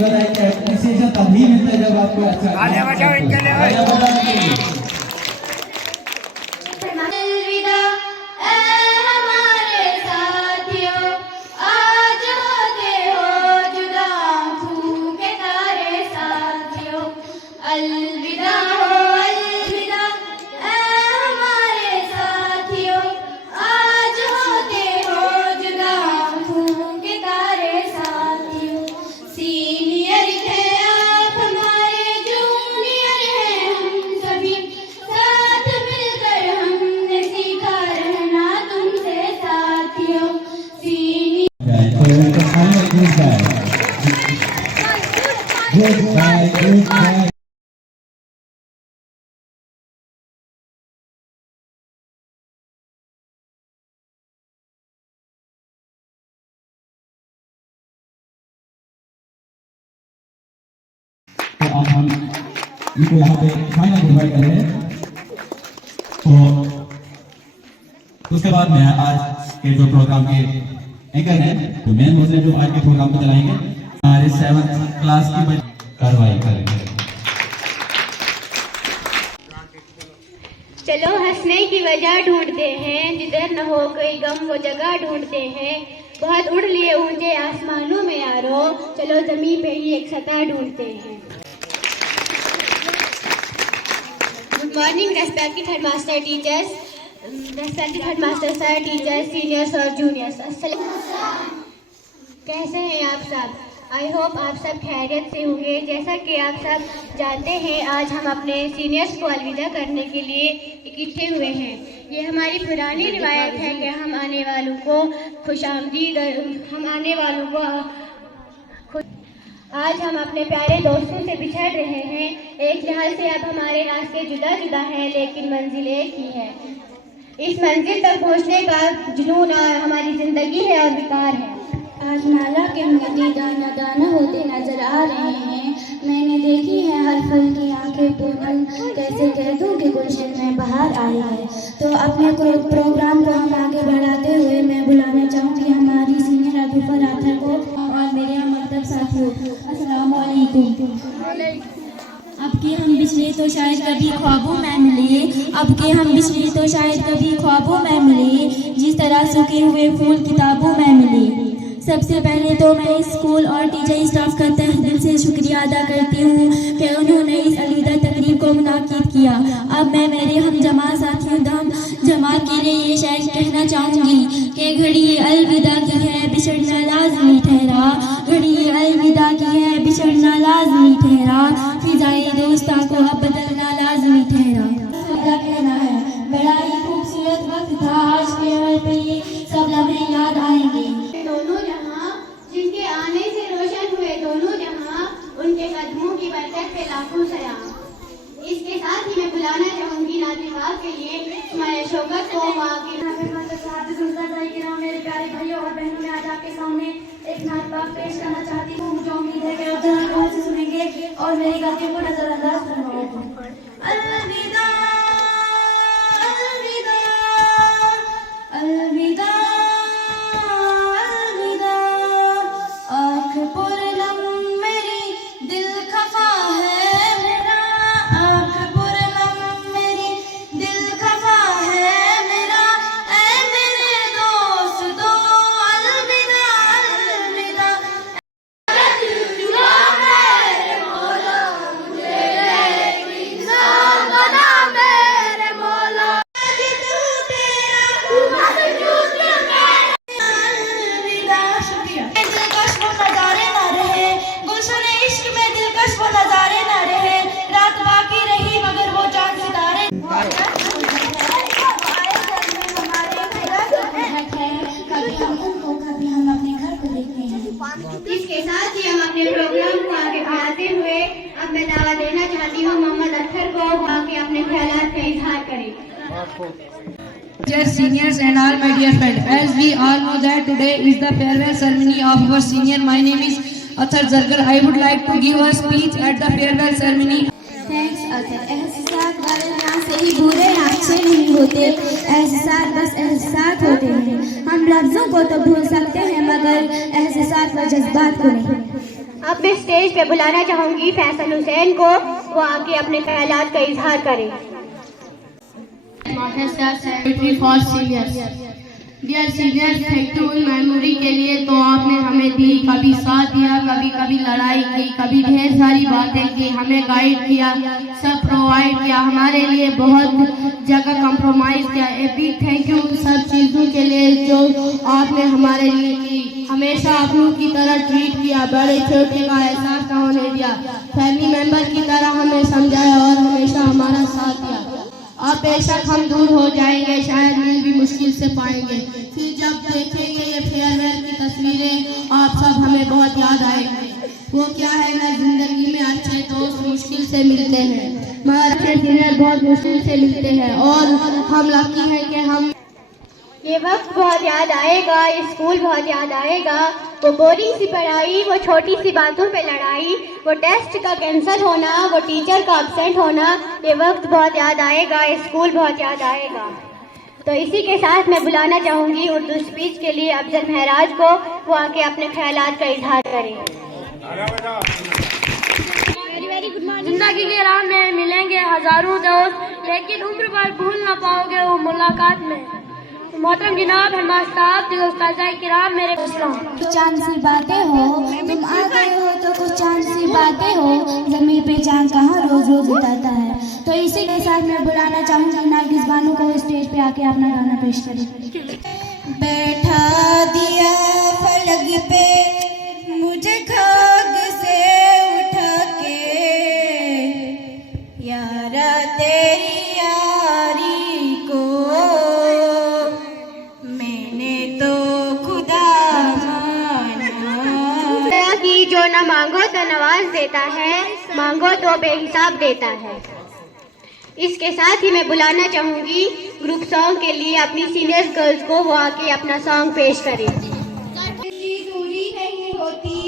बधाई का एप्रिसिएशन तभी मिलता है जब आपको अच्छा Goodbye. तो अब हम इनको यहाँ पे खाना प्रोवाइड कर रहे हैं। तो उसके बाद में आज के जो प्रोग्राम के एंकर हैं, तो मेन मुझे जो आज के प्रोग्राम को चलाएंगे हमारे 7th क्लास की कार्रवाई करेंगे। चलो हंसने की वजह ढूंढते हैं, जिधर न हो कोई गम वो जगह ढूंढते हैं। बहुत उड़ लिए ऊंचे आसमानों में यारो, चलो जमीन पे ही एक सतह ढूंढते हैं। Good morning respected headmaster teachers, respected headmaster sir, teachers, seniors और जूनियर्स, कैसे हैं आप सब? आई होप आप सब खैरियत से होंगे। जैसा कि आप सब जानते हैं, आज हम अपने सीनियर्स को अलविदा करने के लिए इकट्ठे हुए हैं। ये हमारी पुरानी रिवायत है कि हम आने वालों को खुशामदीद, आज हम अपने प्यारे दोस्तों से बिछड़ रहे हैं। एक लिहाज से अब हमारे रास्ते जुदा जुदा हैं, लेकिन मंजिल एक ही है। इस मंजिल तक पहुंचने का जुनून हमारी जिंदगी है और विकार है। आज नाला के मोती दाना दाना होते नजर आ रहे हैं। मैंने देखी है हर फल की आंखें पूनम, कैसे कह दूं कि गुलशन में बाहर आई है। तो अपने प्रोग्राम को हम आगे बढ़ाते हुए मैं बुलाना चाहूँगी हमारी सीनियर अभिफा राठर को और मेरे मकतब साथियों। अस्सलाम वालेकुम। अब के हम बिछड़े तो शायद कभी ख्वाबों में मिले, अब के हम बिछड़े तो शायद कभी ख्वाबों में मिले, जिस तरह सूखे हुए फूल किताबों में मिले। सबसे पहले तो मैं स्कूल और टीचर स्टाफ का तहे दिल से शुक्रिया अदा करती हूँ कि उन्होंने इस अलविदा तकरीब को मुनाकिद किया। अब मैं मेरे हम जमात साथियों जमात के लिए ये शायद कहना चाहूँगी कि घड़ी अलविदा की है बिछड़ना लाजमी ठहरा, घड़ी अलविदा की है बिछड़ना लाजमी ठहरा, फिजाई दोस्ता को अब बदलना लाजमी ठहरा। कहना है बड़ा ही खूबसूरत वक्त था आज के हर पे, ये सब लम्हे याद आएंगे। जिनके आने से रोशन हुए दोनों जहां, उनके कदमों की बरकत से लाखों सलाम। इसके साथ ही मैं बुलाना चाहूंगी नाज़िमात के लिए हमारे शौकत को मेरे प्यारे भाइयों और बहनों में आज आपके सामने एक नात पाक पेश करना चाहती हूँ। मुझे उम्मीद है कि आप ध्यान से सुनेंगे और मेरी गलतियों को नजरअंदाज फरमाओगे। अलविदा अलविदा अलविदा इसके साथ ही हम अपने प्रोग्राम को आगे बढ़ाते हुए अब मैं दावा देना चाहती हूँ मोहम्मद अख्तर को आके अपने ख्यालात का इजहार करें। Dear seniors and all my dear friends, as we all know that today is the farewell ceremony of our senior. My name is Athar Zargar. I would like to give a speech at the farewell ceremony. Thanks Athar. एहसास वाले यहाँ से ही बुरे अच्छे नहीं होते, एहसास बस एहसास होते हैं। हम लफ्जों को तो भूल सकते हैं मगर एहसास व जज्बात को नहीं। अब मैं स्टेज पे बुलाना चाहूंगी फैसल हुसैन को, वो आके अपने ख्यालात का इजहार करें। Dear seniors, thank you in memory के लिए तो आपने हमें दी, कभी साथ दिया, कभी कभी लड़ाई की, कभी ढेर सारी बातें की, हमें गाइड किया, सब प्रोवाइड किया, हमारे लिए बहुत जगह कंप्रोमाइज किया। ए बिग थैंक यू सब चीज़ों के लिए जो आपने हमारे लिए की। हमेशा अपनों की तरह ट्रीट किया, बड़े छोटे का एहसास न होने दिया, फैमिली मेंबर की तरह हमें समझाया और हमेशा हमारा साथ दिया। अब बेशक हम दूर हो जाएंगे, शायद मिल भी मुश्किल से पाएंगे, फिर जब देखेंगे ये फेयरवेल की तस्वीरें आप सब हमें बहुत याद आएंगे। वो क्या है ना, जिंदगी में अच्छे दोस्त मुश्किल से मिलते हैं, मगर अच्छे सीनियर बहुत मुश्किल से मिलते हैं और हम लकी हैं कि हम ये वक्त बहुत याद आएगा, स्कूल बहुत याद आएगा, वो बोरिंग सी पढ़ाई, वो छोटी सी बातों पे लड़ाई, वो टेस्ट का कैंसिल होना, वो टीचर का एब्सेंट होना, ये वक्त बहुत याद आएगा, स्कूल बहुत याद आएगा। तो इसी के साथ मैं बुलाना चाहूँगी उर्दू स्पीच के लिए अफजल महराज को, वो आके अपने ख्यालात का इजहार करें। जिंदगी के राह में मिलेंगे हजारों दोस्त, लेकिन उम्र भर भूल ना पाओगे वो मुलाकात में। मोहतरम जनाब हेडमास्टर दिल उस्ताद-ए किराम, मेरे सलाम। चांद सी बातें हो, तुम आ गए हो तो कुछ चांद सी बातें हो, ज़मीन पे चांद कहाँ रोज रोज उतरता है। तो इसी के साथ मैं बुलाना चाहूँगी नागिस बानो को स्टेज पे आके अपना गाना पेश करें। बैठा दिया फलक पे मुझे खाक से उठा के, यारा तेरी यारी को मैंने तो खुदा माना कि जो न मांगो तो नवाज देता है, मांगो तो बेहिसाब देता है। इसके साथ ही मैं बुलाना चाहूँगी ग्रुप सॉन्ग के लिए अपनी सीनियर गर्ल्स को, वो आके अपना सॉन्ग पेश करें। दूरी नहीं होती,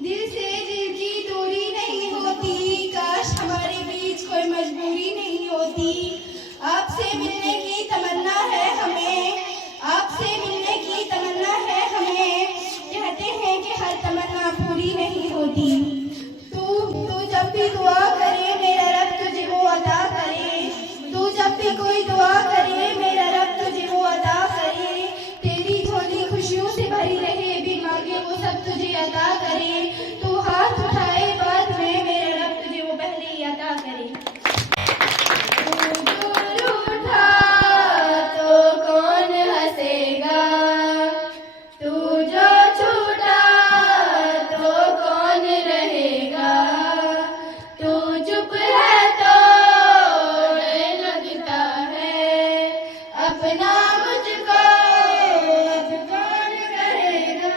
दिल से दिल की दूरी नहीं होती, काश हमारे बीच कोई मजबूरी नहीं होती। आपसे मिलने की तमन्ना है हमें, आपसे मिलने की तमन्ना है हमें, कहते हैं कि हर तमन्ना पूरी नहीं होती। तू जब भी दुआ करे मेरा रब तुझे वो अता करे, तू जब भी कोई दुआ करे मेरा रब तुझे वो अता करे, तेरी झोली खुशियों से भरी रहे, भी मांगे वो सब तुझे अता करे, तू हाथ उठाए बात में मेरा रब तुझे वो पहले ही अता करे। तू दूर उठा तो कौन हंसेगा, तू जो छूटा तो कौन रहेगा, तू चुप है तो डर लगता है, अपना मुझको अब कौन करेगा,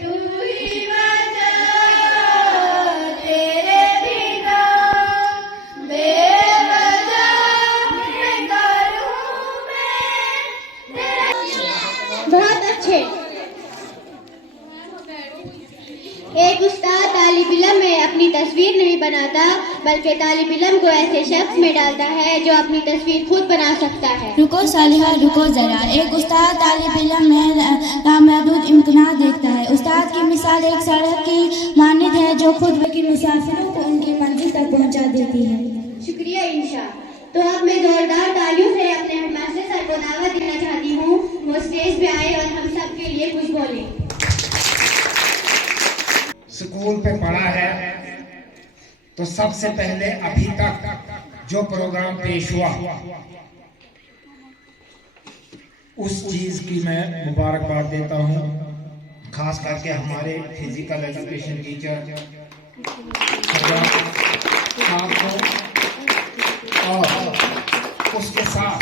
तू ही वजह तेरे बिना बेवजह करूं मैं। बहुत अच्छे। एक उस्ताद तालिब इल्म में अपनी तस्वीर नहीं बनाता, बल्कि तालिब इल्म को ऐसे शख्स में डालता है जो अपनी तस्वीर खुद बना सकता है। रुको सालिहा रुको जरा, एक उस्ताद तालिब इल्म में लामहदूद इम्कान देखता है। उस्ताद की मिसाल एक सड़क की मानिंद है जो खुद के मुसाफिरों को उनकी मंजिल तक पहुंचा देती है। शुक्रिया इंशा। तो अब मैं जोरदार तालियों से अपने हेडमास्टर सर को दावत देना चाहती हूँ, वो स्टेज पे आए और हम सब के लिए कुछ बोले। स्कूल पे पढ़ा है तो सबसे पहले अभी तक जो प्रोग्राम पेश हुआ उस चीज की मैं मुबारकबाद देता हूँ, खास करके हमारे फिजिकल एजुकेशन टीचर साहब को, और उसके साथ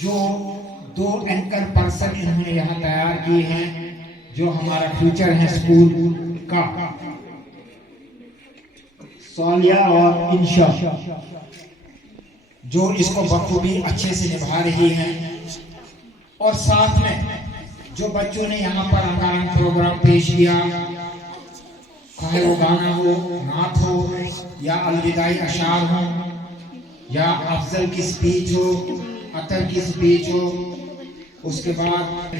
जो दो एंकर पर्सन इन्होंने यहाँ तैयार किए हैं, जो हमारा फ्यूचर है स्कूल का, सालिया और इंशा, जो इसको बखूबी अच्छे से निभा रही हैं, और साथ में जो बच्चों ने यहाँ पर रंगारंग प्रोग्राम पेश किया, चाहे वो गाना हो, नात हो, या अलविदाई अशार हो, या अफजल की स्पीच हो, अतर की स्पीच हो, उसके बाद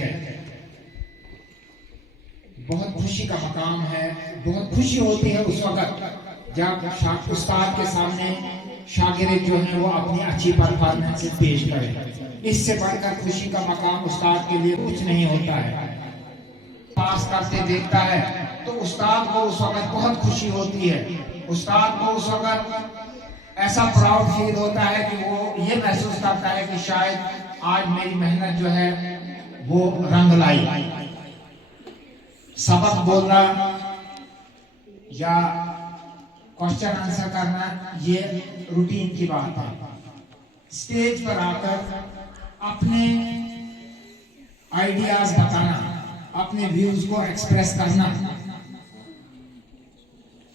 बहुत खुशी का मकाम है। बहुत खुशी होती है उस वक्त जब उस्ताद के सामने शागिर्द जो है वो अपनी अच्छी परफॉर्मेंस पेश करे। इससे बढ़कर खुशी का मकाम उस्ताद के लिए कुछ नहीं होता है। पास करते देखता है तो उस्ताद को उस वक्त बहुत खुशी होती है। उस्ताद को उस वक्त ऐसा प्राउड फील होता है कि वो ये महसूस करता है कि शायद आज मेरी मेहनत जो है वो रंग लाई। सबक बोलना या क्वेश्चन आंसर करना ये रूटीन की बात है। स्टेज पर आकर अपने आइडियाज बताना, अपने व्यूज को एक्सप्रेस करना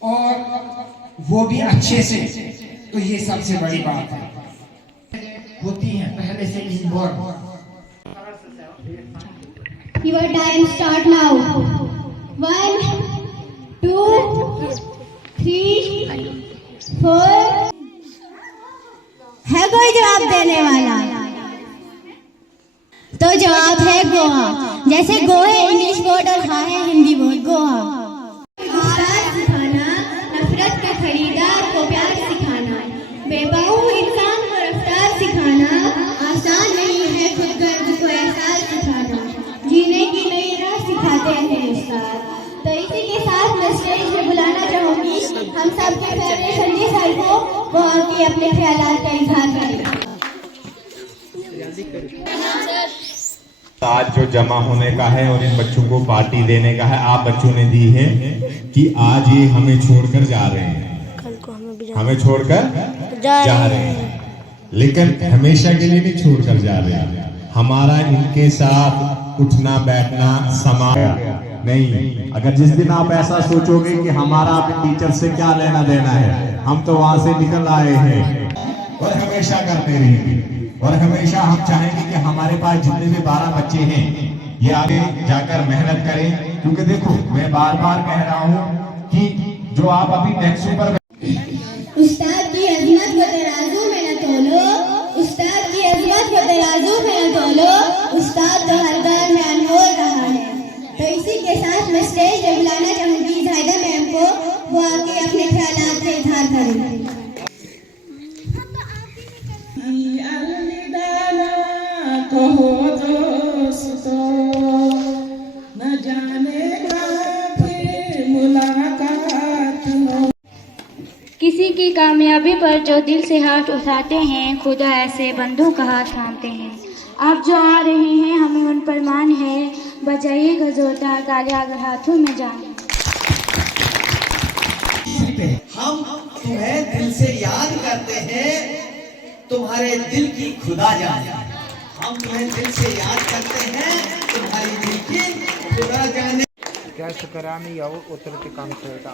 और वो भी अच्छे से, तो ये सबसे बड़ी बात है। होती है पहले से inborn. Your time start now. 1, 2, 3, 4. है कोई जवाब देने वाला? तो जवाब है गोवा। जैसे गो है इंग्लिश वर्ड और हाँ है हिंदी वर्ड, गोवा। सिखाना, नफरत के खरीदार को प्यार सिखाना, बेबाऊ इंसान को रफ्तार सिखाना, आसान नहीं है खुद गर्ज को एहसास सिखाना, जीने की नई राह सिखाते हैं उस्ताद। तो इसी के साथ मैं स्टेज पे बुलाना चाहूंगी हम सब के फेवरेट संजय सर को, वो आके अपने ख्यालात का इजहार करेंगे। आज जो जमा होने का है और इन बच्चों को पार्टी देने का है, आप बच्चों ने दी है कि आज ये हमें छोड़कर जा रहे हैं, हमें छोड़कर जा रहे हैं, लेकिन हमेशा के लिए नहीं छोड़कर जा रहे हैं। हमारा इनके साथ उठना बैठना समाया नहीं। अगर जिस दिन आप ऐसा सोचोगे कि हमारा अपने टीचर से क्या लेना देना है, हम तो वहां से निकल आए हैं और हमेशा करते रहेंगे। और हमेशा हम चाहेंगे कि हमारे पास जितने भी 12 बच्चे हैं ये आगे जाकर मेहनत करें। क्योंकि देखो मैं बार बार कह रहा हूँ कि जो आप अभी टैक्सों पर उस्ताद की अजमत को तराजू में न तोलो, उस्ताद की अजमत को तराजू में न तोलो, उस्ताद तो हर दर में अनमोल रहा है। तो इसी के साथ मैं स्टेज पे बुलाना चाहूंगी जाहिदा मैम को, वो आके अपने ख्यालात का इजहार करेंगे। कहो दोस्तों न जानेगा फिर मुलाकात हो। किसी की कामयाबी पर जो दिल से हाथ उठाते हैं, खुदा ऐसे बंदों का हाथ थामते हैं। आप जो आ रहे हैं हमें उन पर मान है, बजाइएगा जोरदार तालियां अगर हाथों में जाने। हम तुम्हें दिल से याद करते हैं, तुम्हारे दिल की खुदा जाने। हम तुम्हें दिल से याद करते हैं, तुम्हारी दिल की खुदा जाने। क्या शुक्रानी आओ उतर के काम करता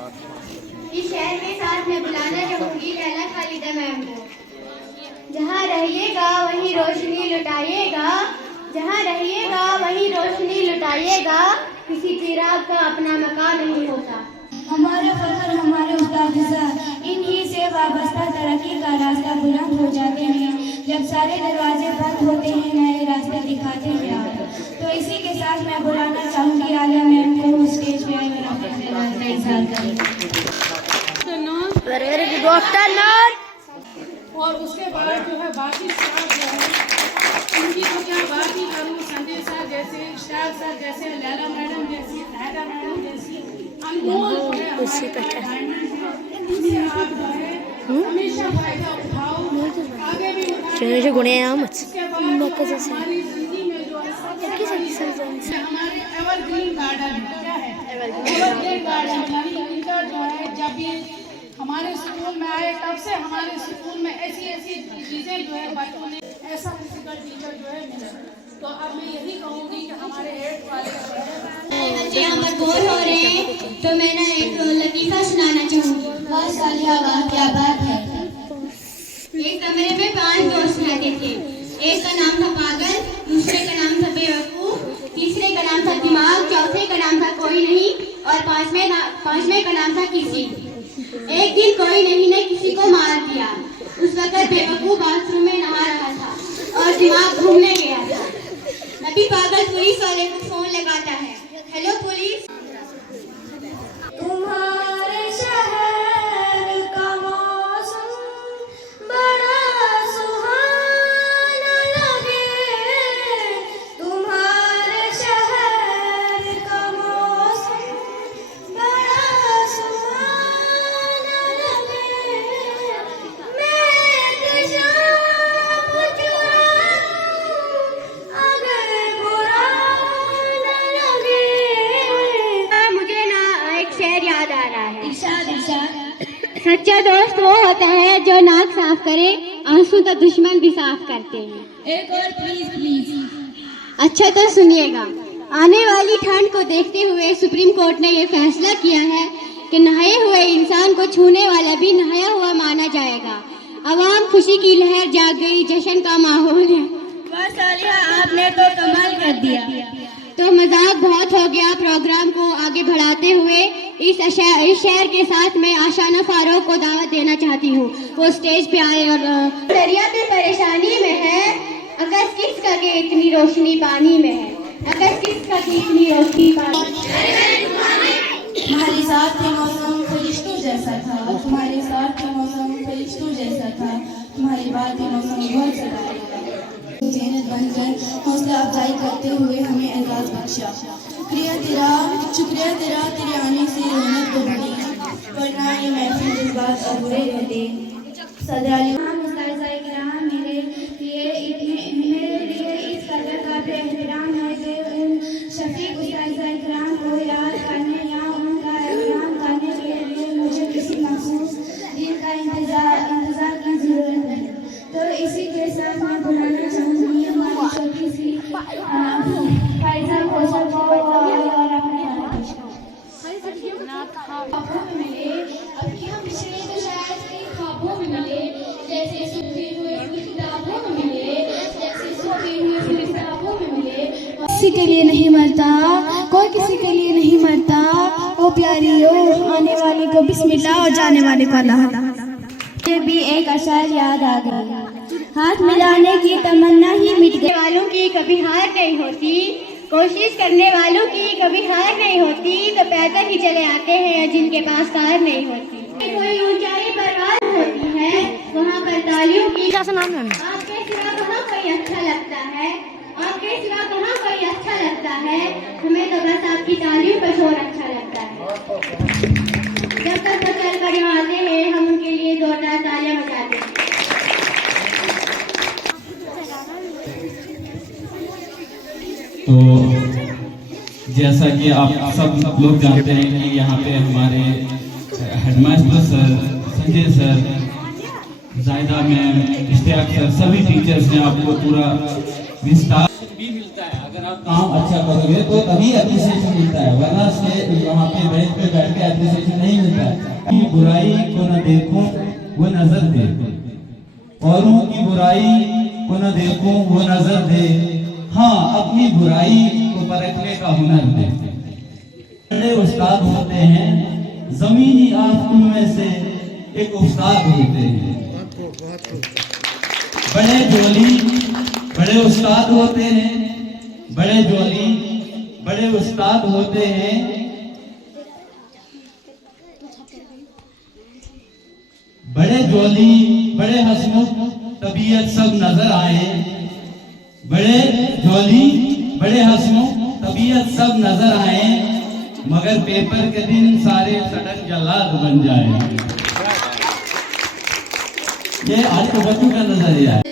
इस शहर के साथ मैं बुलाना चाहूंगी लैला खालिदा मैम को। जहाँ रहिएगा वहीं रोशनी लुटाइएगा, जहाँ रहिएगा वहीं रोशनी लुटाइएगा, किसी चिराग का अपना मकान नहीं होता। हमारे फखर हमारे उस्ताद इन्हीं से वाबस्ता तरक्की का रास्ता बुलंद हो जाते हैं। जब सारे दरवाजे बंद होते हैं नए रास्ते दिखाते हैं आप। तो इसी के साथ मैं बुलाना चाहूँगी आलिया मैम को स्टेज पे आए और उसके बाद जो है बाकी स्टाफ जो है उनकी तो क्या बात ही करूँ, संजय सर जैसे, शाह सर जैसे, लैला मैडम जैसी, जाहिदा मैडम जैसी अनमोल जो है हमेशा फायदा उठाओ, आगे भी उठाओ। गुणे हमारी जिंदगी में जो है हमारे एवरग्रीन गार्डन क्या है, एवरग्रीन गार्डन यानी इनका जो है जब भी हमारे स्कूल में आए तब से हमारे स्कूल में ऐसी ऐसी चीजें जो है बच्चों ने ऐसा फिजिकल टीचर जो है मिला। तो अब मैं यही कहूँगी कि हमारे हेड वाले बच्चे हम बोर हो रहे हैं तो मैं ना एक लतीफा सुनाना चाहूँगी। वाह क्या बात है। एक कमरे में 5 दोस्त रहते थे। एक का नाम था पागल, दूसरे का नाम था बेवकूफ, तीसरे का नाम था दिमाग, चौथे का नाम था कोई नहीं और पांचवें का नाम था किसी। एक दिन कोई नहीं ने किसी को मार दिया। उस वक्त बेवकूफ बाथरूम में नहा रहा था और दिमाग घूमने गया था। तभी पागल पुलिस वाले को फोन लगाता है। हेलो पुलिस, तुम्हारे शहर का मौसम बड़ा सुहाना लगे, तुम्हारे शहर का मौसम बड़ा सुहाना लगे। मैं शाम चुराऊं अगर बुरा न लगे। मुझे ना एक शेर याद आ रहा है। इरशाद इरशाद। सच्चा दोस्त वो होता है जो नाक साफ करे, आंसू तो दुश्मन भी साफ करते हैं। एक और प्लीज प्लीज। अच्छा तो सुनिएगा, आने वाली ठंड को देखते हुए सुप्रीम कोर्ट ने ये फैसला किया है कि नहाए हुए इंसान को छूने वाला भी नहाया हुआ माना जाएगा। अवाम खुशी की लहर जाग गई, जश्न का माहौल है। वाह सालिहा, आपने तो कमाल कर दिया। तो मजाक बहुत हो गया। प्रोग्राम को आगे बढ़ाते हुए इस शेर के साथ मैं आशाना फारूक को दावत देना चाहती हूँ, वो स्टेज पे आए। और दरिया भी परेशानी में है, अकस किस का के इतनी रोशनी पानी में है, अकस किस का की इतनी रोशनी पानी। तुम्हारे साथ के मौसम फरिश्तों जैसा था, तुम्हारे साथ के मौसम फरिश्तों जैसा था, तुम्हारी बात के मौसम बहुत सदा जेनत बनकर हौसला अफजाई करते हुए हमें एजाज बख्शा। शुक्रिया तेरा तेरे आने से रौनक तो बनी, वरना ये महफिल जज्बात अधूरे रहते। सदर अली मेरे लिए इस कदर काबिल एहतराम है कि शफीक उस्ताद-ए-किराम को याद करने या उनका एहतराम करने के लिए मुझे किसी मखसूस दिन का इंतजार की जरूरत है। तो इसी के साथ मैं बुलाना चाहूँगी हमारी छोटी सी फाइजा कौशल को और अपने ख्वाबों में मिले। अब क्या पिछले तो शायद कई ख्वाबों में मिले, जैसे सूखे हुए किताबों में मिले, जैसे सूखे हुए किताबों में मिले। किसी के लिए नहीं मरता कोई, किसी के लिए नहीं मरता। ओ प्यारियो, आने वाले को बिस्मिल्लाह और जाने वाले को अल्लाह। मुझे भी एक अशार याद आ गया, हाथ मिलाने की तमन्ना ही मिट गई। वालों की कभी हार नहीं होती, कोशिश करने वालों की कभी हार नहीं होती, तो पैदल ही चले आते हैं जिनके पास कार नहीं होती। कोई ऊंचाई पर बात होती है, वहाँ पर तालियों की नाम है। आपके सिवा कहाँ कोई अच्छा लगता है, आपके सिवा कहाँ कोई अच्छा लगता है, हमें तो बस आपकी तालियों का शोर अच्छा लगता है। जब तक वो चल कर यहाँ आते हैं, हम उनके लिए जोरदार तालियां बजाते हैं। तो जैसा कि आप सब लोग जानते हैं कि यहाँ पे हमारे हेडमास्टर सर, संजय सर, जायदा मैम, इश्तियाक सर, सभी टीचर्स ने आपको पूरा विस्तार भी मिलता है। अगर आप काम अच्छा करोगे तो तभी अप्रिसिएशन मिलता है, वरना से वहाँ पे बेंच पे बैठ के अप्रिसिएशन नहीं मिलता है। बुराई को न देखो वो नजर दे, औरों की बुराई को न देखो वो नजर दे, हाँ अपनी बुराई को परखने का हुनर दे। बड़े उस्ताद होते हैं, जमीनी आंखों में से एक उस्ताद होते हैं। बड़े जोली बड़े उस्ताद होते हैं, बड़े जोली बड़े उस्ताद होते हैं। बड़े जोली बड़े हंसमुख तबीयत सब नजर आए, बड़े जोली बड़े हंसमुख तबीयत सब नजर आए, मगर पेपर के दिन सारे सड़क जल्लाद बन जाए। ये आज के बच्चों का नजरिया है।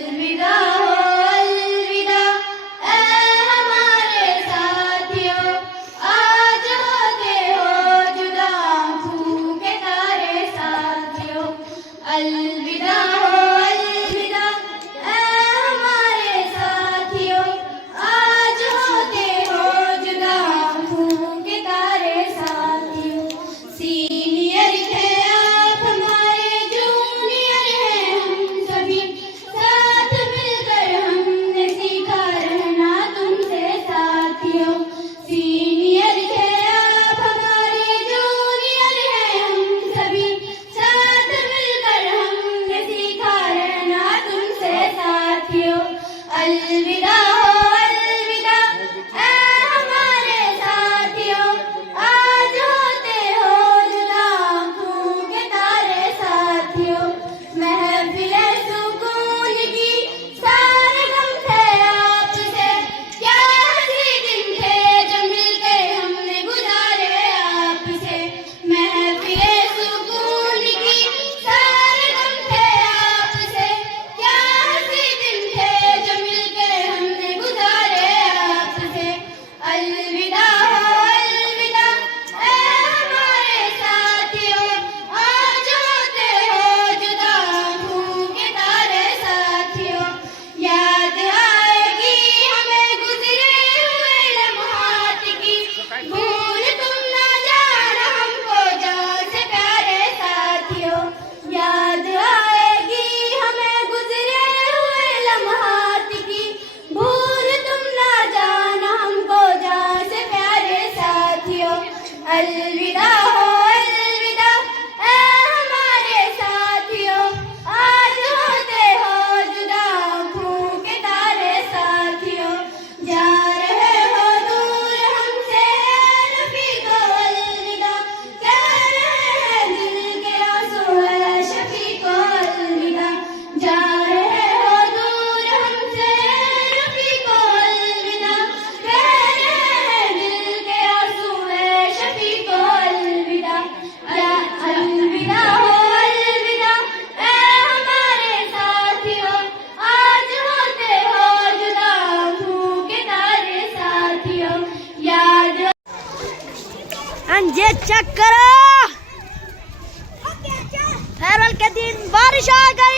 सीनियर थे आप हमारे, जूनियर हैं हम सभी। पंजे चेक करो। फेयरवेल के दिन बारिश आ गई।